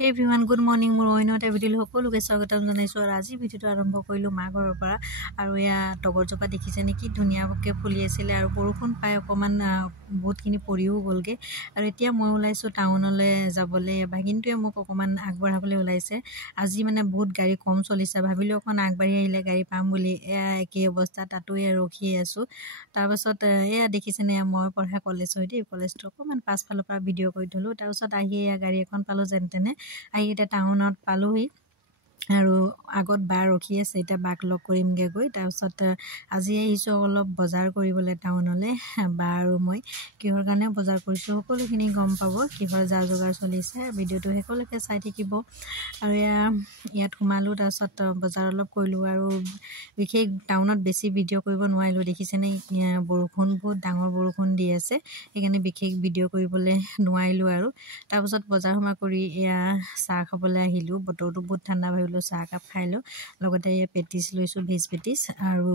everyone good morning মোৰ অন্যটা video' সকলোকে স্বাগতম জনাইছোঁ আৰু আজি ভিডিঅ'টো আৰম্ভ কৰিলোঁ মা ঘৰৰ পৰা আৰু এয়া তগৰজোপা দেখিছে নেকি ধুনীয়াকৈ ফুলি আছিলে আৰু বৰষুণ পাই অকণমান বহুতখিনি পৰিও গ'লগৈ আৰু এতিয়া মই ওলাইছোঁ টাউনলৈ যাবলৈ ভাগিনটোৱে মোক অকণমান আগবঢ়াবলৈ ওলাইছে আজি মানে বহুত গাড়ী কম চলিছে ভাবিলোঁ অকণ আগবাঢ়ি আহিলে গাড়ী পাম বুলি এয়া একেই অৱস্থা তাতো ৰখি আছোঁ তাৰপাছত এয়া দেখিছেনে মই পঢ়া কলেজ হয় দেই কলেজটো অকণমান পাছফালৰ পৰা ভিডিঅ' কৰি থ'লোঁ তাৰপিছত আহি এয়া গাড়ী এখন পালোঁ যেন তেনে আহি এতিয়া টাউনত পালোহি আৰু আগত বা ৰখি আছে এতিয়া বাক লগ কৰিমগৈ গৈ তাৰপিছত আজি আহিছোঁ অলপ বজাৰ কৰিবলৈ টাউনলৈ বা আৰু মই কিহৰ কাৰণে বজাৰ কৰিছোঁ সকলোখিনি গম পাব কিহৰ যা যোগাৰ চলিছে ভিডিঅ'টো সকলোকে চাই থাকিব আৰু ইয়াত সোমালোঁ তাৰপিছত বজাৰ অলপ কৰিলোঁ আৰু বিশেষ টাউনত বেছি ভিডিঅ' কৰিব নোৱাৰিলোঁ দেখিছেনে বৰষুণ বহুত ডাঙৰ বৰষুণ দি আছে সেইকাৰণে বিশেষ ভিডিঅ' কৰিবলৈ নোৱাৰিলোঁ আৰু তাৰপিছত বজাৰ সমাৰ কৰি এয়া চাহ খাবলৈ আহিলোঁ বতৰটো বহুত ঠাণ্ডা ভাবিলোঁ চাহ একাপ খাই লওঁ লগতে এয়া পেটিছ লৈছোঁ ভেজ পেটিছ আৰু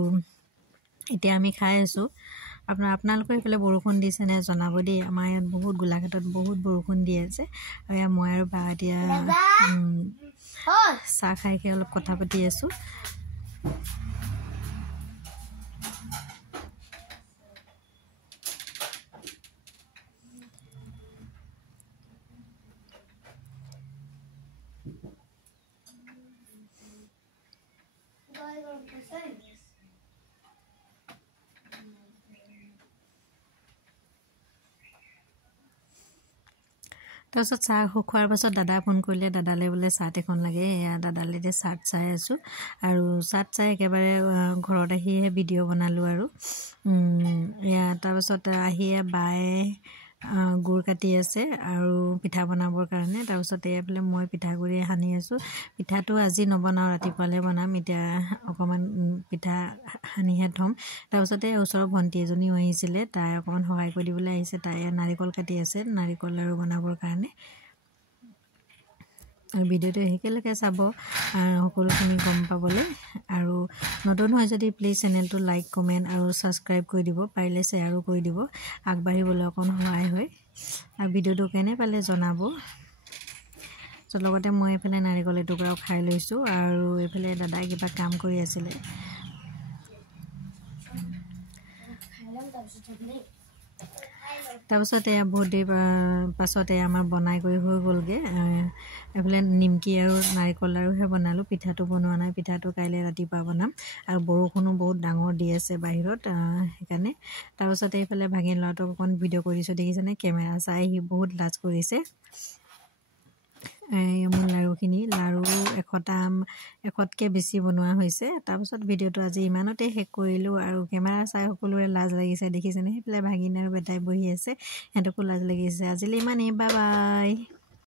এতিয়া আমি খাই আছোঁ আপোনালোকৰ সেইফালে বৰষুণ দিছেনে জনাব দেই আমাৰ ইয়াত বহুত গোলাঘাটত বহুত বৰষুণ দি আছে আৰু এয়া মই আৰু বা এতিয়া চাহ খাই অলপ কথা পাতি আছোঁ তাৰপিছত চাহ খোৱাৰ পাছত দাদা ফোন কৰিলে দাদালৈ বোলে চাট এখন লাগে এয়া দাদালৈ এতিয়া চাট চাই আছোঁ আৰু চাট চাই একেবাৰে ঘৰত আহিহে ভিডিঅ' বনালোঁ আৰু এয়া তাৰপাছত আহিয়ে বায়ে গুৰ কাটি আছে আৰু পিঠা বনাবৰ কাৰণে তাৰপিছত এইফালে মই পিঠাগুড়ি সানি আছোঁ পিঠাটো আজি নবনাওঁ ৰাতিপুৱালৈ বনাম এতিয়া অকণমান পিঠা সানিহে থ'ম তাৰপিছতে ওচৰৰ ভণ্টি এজনীও আহিছিলে তাই অকণমান সহায় কৰি দিবলৈ আহিছে তাই নাৰিকল কাটি আছে নাৰিকল লাৰু বনাবৰ কাৰণে আৰু ভিডিঅ'টো একেলগে চাব সকলোখিনি গম পাবলৈ আৰু নতুন হয় যদি প্লিজ চেনেলটো লাইক কমেণ্ট আৰু ছাবস্ক্ৰাইব কৰি দিব পাৰিলে শ্বেয়াৰো কৰি দিব আগবাঢ়িবলৈ অকণ সহায় হয় আৰু ভিডিঅ'টো কেনে পালে জনাব লগতে মই এইফালে নাৰিকল এটুকুৰাও খাই লৈছোঁ আৰু এইফালে দাদাই কিবা কাম কৰি আছিলে তাৰপিছত এয়া বহুত দেৰি পাছতে আমাৰ বনাই কৰি হৈ গ'লগৈ এইফালে নিমকি আৰু নাৰিকল লাৰুহে বনালোঁ পিঠাটো বনোৱা নাই পিঠাটো কাইলৈ ৰাতিপুৱা বনাম আৰু বৰষুণো বহুত ডাঙৰ দি আছে বাহিৰত সেইকাৰণে তাৰপিছতে এইফালে ভাগিন ল'ৰাটোক অকণ ভিডিঅ' কৰি দিছোঁ দেখিছেনে কেমেৰা চাই সি বহুত লাজ কৰিছে মোৰ লাৰুখিনি লাৰু এশতকৈ বেছি বনোৱা হৈছে তাৰপিছত ভিডিঅ'টো আজি ইমানতে শেষ কৰিলোঁ আৰু কেমেৰা চাই সকলোৰে লাজ লাগিছে দেখিছেনে সেইফালে ভাগিন আৰু বেটাই বহি আছে সিহঁতকো লাজ লাগিছে আজিলৈ ইমানেই বাই বাই